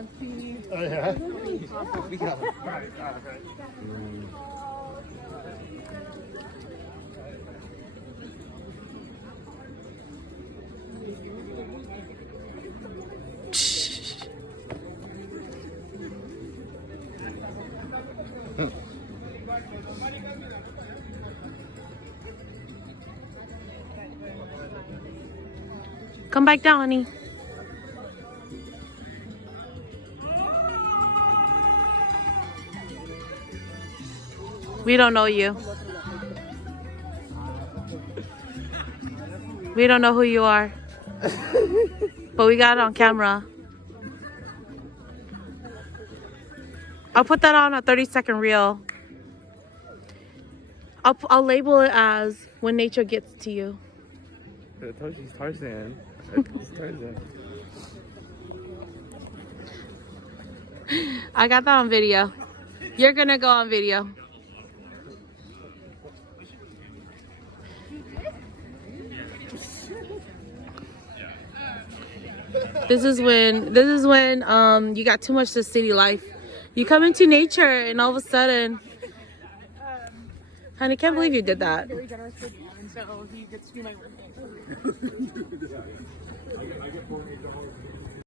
17. Oh, yeah. We got it. Okay. Come back down, honey. We don't know you. We don't know who you are. But we got it on camera. I'll put that on a 30-second reel. I'll label it as when nature gets to you. I told you he's Tarzan. He's Tarzan. I got that on video. You're gonna go on video. This is when you got too much to city life. You come into nature and all of a sudden, honey, can't believe you did that. Very generous with you, and so he gets to do my birthday.